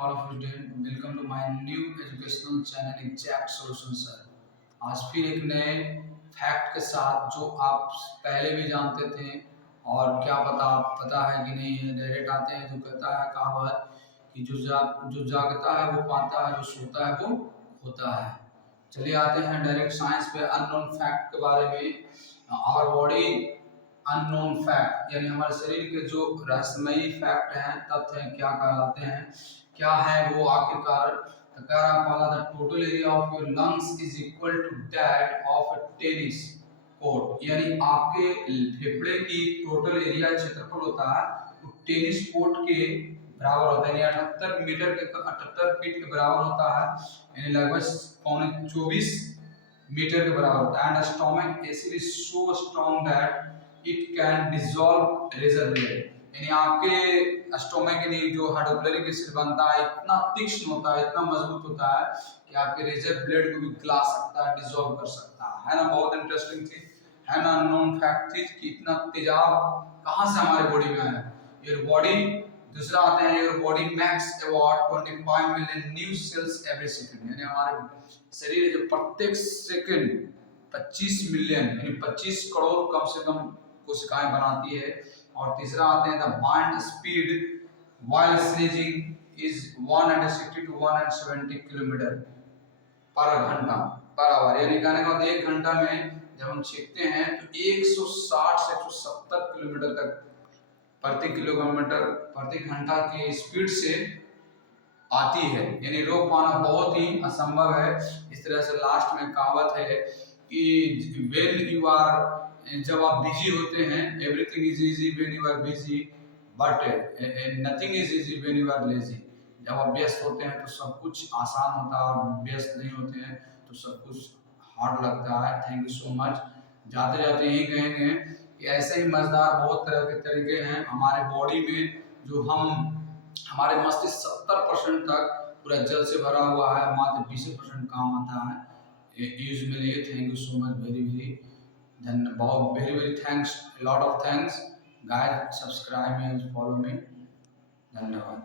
all of you doing? Welcome to my new educational channel Exact Solution Sir। आज फिर एक नए fact के साथ जो आप पहले भी जानते थे और क्या पता है कि नहीं है। डायरेक्ट आते हैं जो कहता है कहावत कि जो जागता है वो पाता है, जो सोता है वो होता है। चलिए आते हैं डायरेक्ट साइंस पे। अननोन फैक्ट के बारे में आवर बॉडी अननोन फैक्ट यानी हमारे शरीर के जो रहस्यमयी फैक्ट हैं, तथ्य हैं, क्या कहलाते हैं, क्या है वो आखिरकार। तो कह रहा पहला, the total area of your lungs is equal to that of a tennis court. यानी आपके फेफड़े की टोटल एरिया क्षेत्रफल होता है वो टेनिस कोर्ट के बराबर होता है, यानी 78 फीट के बराबर होता है, यानी लगभग 24 मीटर के बराबर होता है। And stomach acid is so strong that it can dissolve razor blade. यानी आपके स्टोमक यानी जो हाइड्रोक्लोरिक एसिड बनता है इतना तीक्ष्ण होता है, इतना मजबूत होता है कि आपके रेजर ब्लेड को भी गला सकता है, डिसॉल्व कर सकता है ना। बहुत इंटरेस्टिंग चीज है ना, अननोन फैक्ट थी कि इतना तेजाब कहां से हमारे बॉडी में आया। योर बॉडी, दूसरा आता है your body makes about 25 million new sales every second. यानी हमारे शरीर जो प्रत्येक सेकंड 25 मिलियन यानी 25 करोड़ कम से कम कोशिकाएं बनाती है। और तीसरा आते हैं the wind speed while sneezing is 160 to 170 kilometre पर घंटा पर आवर। यानी कहने का 1 घंटा में जब हम छींकते हैं तो 160 से 170 किलोमीटर तक प्रति घंटा की स्पीड से आती है। यानी रोक पाना बहुत ही असंभव है। इस तरह से लास्ट में कहावत है कि व्हेन यू आर, जब आप बिजी होते हैं, everything is easy when you are busy but nothing is easy when you are lazy. जब आप व्यस्त होते हैं तो सब कुछ आसान होता है और व्यस्त नहीं होते हैं तो सब कुछ हार्ड लगता है। Thank you so much. जाते जाते यही कहेंगे कि ऐसे ही मजेदार बहुत तरह के तरीके हैं हमारे बॉडी में, जो हमारे मस्तिष्क 70% तक पूरा जल से भरा हुआ है, मात्र 20% काम आता है यूज में लिए। Thank you so much, very very बहुत very very thanks, lot of thanks guys. Subscribe me, follow me. धन्यवाद।